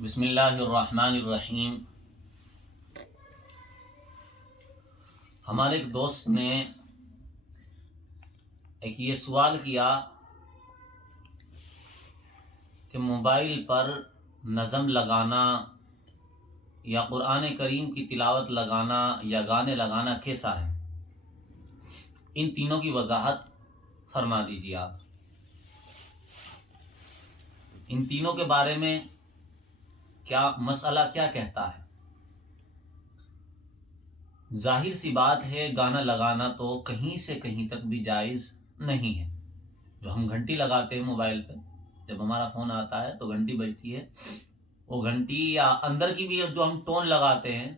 بسم اللہ الرحمن الرحیم۔ ہمارے ایک دوست نے ایک یہ سوال کیا کہ موبائل پر نظم لگانا یا قرآن کریم کی تلاوت لگانا یا گانے لگانا کیسا ہے؟ ان تینوں کی وضاحت فرما دیجیے آپ۔ ان تینوں کے بارے میں کیا مسئلہ کیا کہتا ہے؟ ظاہر سی بات ہے، گانا لگانا تو کہیں سے کہیں تک بھی جائز نہیں ہے۔ جو ہم گھنٹی لگاتے ہیں موبائل پہ، جب ہمارا فون آتا ہے تو گھنٹی بجتی ہے، وہ گھنٹی یا اندر کی بھی جو ہم ٹون لگاتے ہیں،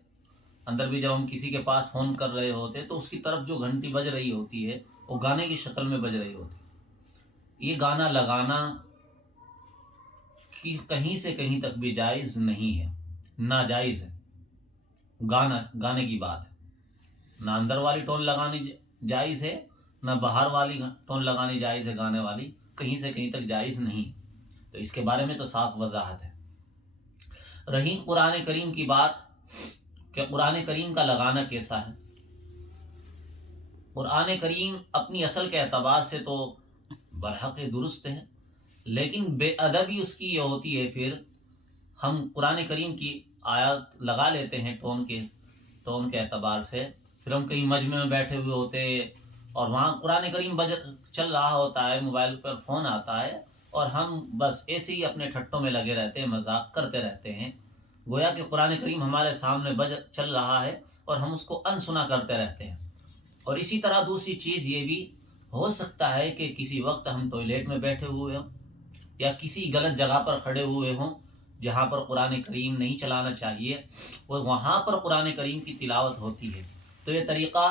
اندر بھی جب ہم کسی کے پاس فون کر رہے ہوتے تو اس کی طرف جو گھنٹی بج رہی ہوتی ہے وہ گانے کی شکل میں بج رہی ہوتی ہے۔ یہ گانا لگانا کہیں سے کہیں تک بھی جائز نہیں ہے، ناجائز ہے۔ گانے کی بات ہے، نہ اندر والی ٹون لگانی جائز ہے، نہ باہر والی ٹون لگانی جائز ہے، گانے والی کہیں سے کہیں تک جائز نہیں۔ تو اس کے بارے میں تو صاف وضاحت ہے۔ رہی قرآن کریم کی بات کہ قرآن کریم کا لگانا کیسا ہے، قرآن کریم اپنی اصل کے اعتبار سے تو برحق درست ہے، لیکن بے ادبی اس کی یہ ہوتی ہے، پھر ہم قرآن کریم کی آیات لگا لیتے ہیں ٹون کے اعتبار سے، پھر ہم کہیں مجمع میں بیٹھے ہوئے ہوتے اور وہاں قرآن کریم چل رہا ہوتا ہے، موبائل پر فون آتا ہے اور ہم بس ایسے ہی اپنے ٹھٹوں میں لگے رہتے ہیں، مذاق کرتے رہتے ہیں، گویا کہ قرآن کریم ہمارے سامنے چل رہا ہے اور ہم اس کو انسنا کرتے رہتے ہیں۔ اور اسی طرح دوسری چیز یہ بھی ہو سکتا ہے کہ کسی وقت ہم ٹوائلٹ میں بیٹھے ہوئے ہوں یا کسی غلط جگہ پر کھڑے ہوئے ہوں جہاں پر قرآن کریم نہیں چلانا چاہیے، اور وہاں پر قرآن کریم کی تلاوت ہوتی ہے، تو یہ طریقہ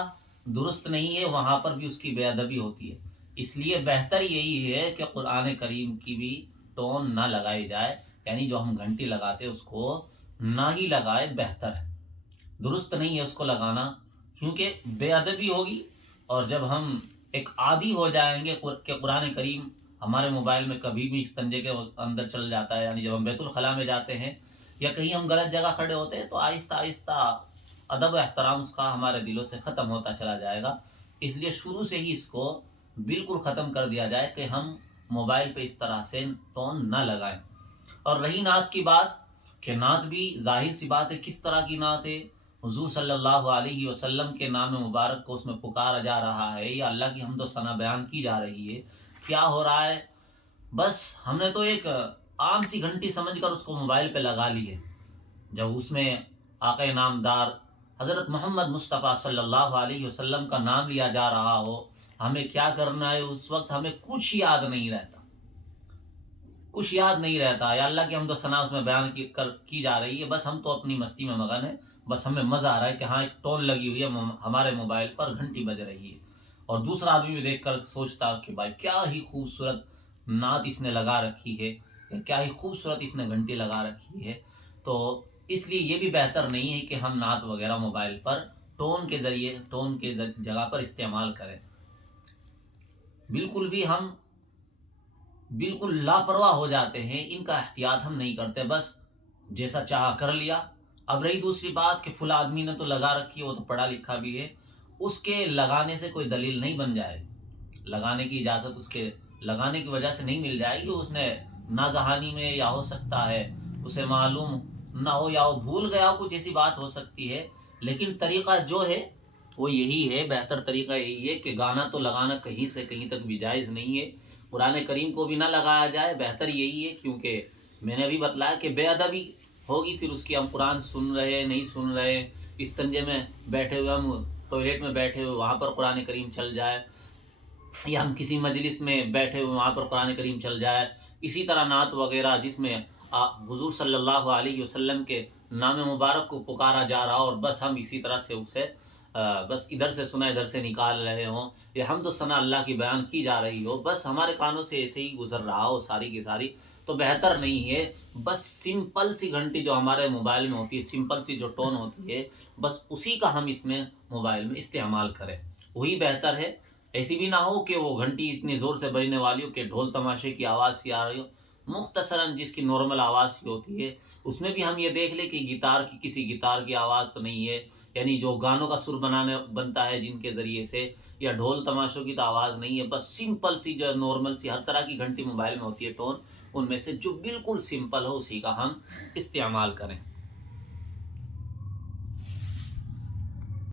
درست نہیں ہے، وہاں پر بھی اس کی بے ادبی ہوتی ہے۔ اس لیے بہتر یہی ہے کہ قرآن کریم کی بھی ٹون نہ لگائی جائے، یعنی جو ہم گھنٹی لگاتے اس کو نہ ہی لگائے، بہتر ہے۔ درست نہیں ہے اس کو لگانا، کیونکہ بے ادبی ہوگی، اور جب ہم ایک عادی ہو جائیں گے کہ قرآن کریم ہمارے موبائل میں کبھی بھی استنجے کے اندر چل جاتا ہے، یعنی جب ہم بیت الخلاء میں جاتے ہیں یا کہیں ہم غلط جگہ کھڑے ہوتے ہیں، تو آہستہ آہستہ ادب و احترام اس کا ہمارے دلوں سے ختم ہوتا چلا جائے گا۔ اس لیے شروع سے ہی اس کو بالکل ختم کر دیا جائے کہ ہم موبائل پہ اس طرح سے ٹون نہ لگائیں۔ اور رہی نعت کی بات، کہ نعت بھی ظاہر سی بات ہے، کس طرح کی نعت ہے؟ حضور صلی اللہ علیہ وسلم کے نام مبارک کو اس میں پکارا جا رہا ہے، یا اللہ کی حمد و ثنا بیان کی جا رہی ہے، کیا ہو رہا ہے؟ بس ہم نے تو ایک عام سی گھنٹی سمجھ کر اس کو موبائل پہ لگا لی ہے۔ جب اس میں آقا نامدار حضرت محمد مصطفیٰ صلی اللہ علیہ وسلم کا نام لیا جا رہا ہو، ہمیں کیا کرنا ہے اس وقت ہمیں کچھ یاد نہیں رہتا، یا اللہ کی حمد و ثنا اس میں بیان کی جا رہی ہے، بس ہم تو اپنی مستی میں مگن ہیں، بس ہمیں مزہ آ رہا ہے کہ ہاں ایک ٹون لگی ہوئی ہے، ہمارے موبائل پر گھنٹی بج رہی ہے، اور دوسرا آدمی بھی دیکھ کر سوچتا کہ بھائی کیا ہی خوبصورت نعت اس نے لگا رکھی ہے، کیا ہی خوبصورت اس نے گھنٹی لگا رکھی ہے۔ تو اس لیے یہ بھی بہتر نہیں ہے کہ ہم نعت وغیرہ موبائل پر ٹون کے جگہ پر استعمال کریں۔ ہم بالکل لاپرواہ ہو جاتے ہیں، ان کا احتیاط ہم نہیں کرتے، بس جیسا چاہا کر لیا۔ اب رہی دوسری بات کہ فلاں آدمی نے تو لگا رکھی ہے، وہ تو پڑھا لکھا بھی ہے، اس کے لگانے سے کوئی دلیل نہیں بن جائے گی، لگانے کی اجازت اس کے لگانے کی وجہ سے نہیں مل جائے گی۔ اس نے ناگہانی میں، یا ہو سکتا ہے اسے معلوم نہ ہو، یا وہ بھول گیا ہو، کچھ ایسی بات ہو سکتی ہے، لیکن طریقہ جو ہے وہ یہی ہے، بہتر طریقہ یہی ہے کہ گانا تو لگانا کہیں سے کہیں تک بھی جائز نہیں ہے، قرآن کریم کو بھی نہ لگایا جائے، بہتر یہی ہے، کیونکہ میں نے ابھی بتلایا کہ بے ادبی ہوگی، پھر اس کی ہم قرآن سن رہے نہیں سن رہے، استنجے میں بیٹھے ہوئے، ہم ٹوائلٹ میں بیٹھے ہوئے وہاں پر قرآن کریم چل جائے، یا ہم کسی مجلس میں بیٹھے ہوئے وہاں پر قرآن کریم چل جائے۔ اسی طرح نعت وغیرہ جس میں حضور صلی اللہ علیہ وسلم کے نام مبارک کو پکارا جا رہا ہو، اور بس ہم اسی طرح سے اسے بس ادھر سے سنا ادھر سے نکال رہے ہوں، یہ حمد و ثنا اللہ کی بیان کی جا رہی ہو، بس ہمارے کانوں سے ایسے ہی گزر رہا ہو ساری کی ساری، تو بہتر نہیں ہے۔ بس سمپل سی گھنٹی جو ہمارے موبائل میں ہوتی ہے، سمپل سی جو ٹون ہوتی ہے، بس اسی کا ہم اس میں موبائل میں استعمال کریں، وہی بہتر ہے۔ ایسی بھی نہ ہو کہ وہ گھنٹی اتنی زور سے بجنے والی ہو کہ ڈھول تماشے کی آواز سی آ رہی ہو، مختصراً جس کی نارمل آواز کی ہوتی ہے، اس میں بھی ہم یہ دیکھ لیں کہ کسی گٹار کی آواز تو نہیں ہے، یعنی جو گانوں کا سر بنتا ہے جن کے ذریعے سے، یا ڈھول تماشوں کی تو آواز نہیں ہے، بس سمپل سی جو نارمل سی ہر طرح کی گھنٹی موبائل میں ہوتی ہے ٹون، ان میں سے جو بالکل سمپل ہو اسی کا ہم استعمال کریں۔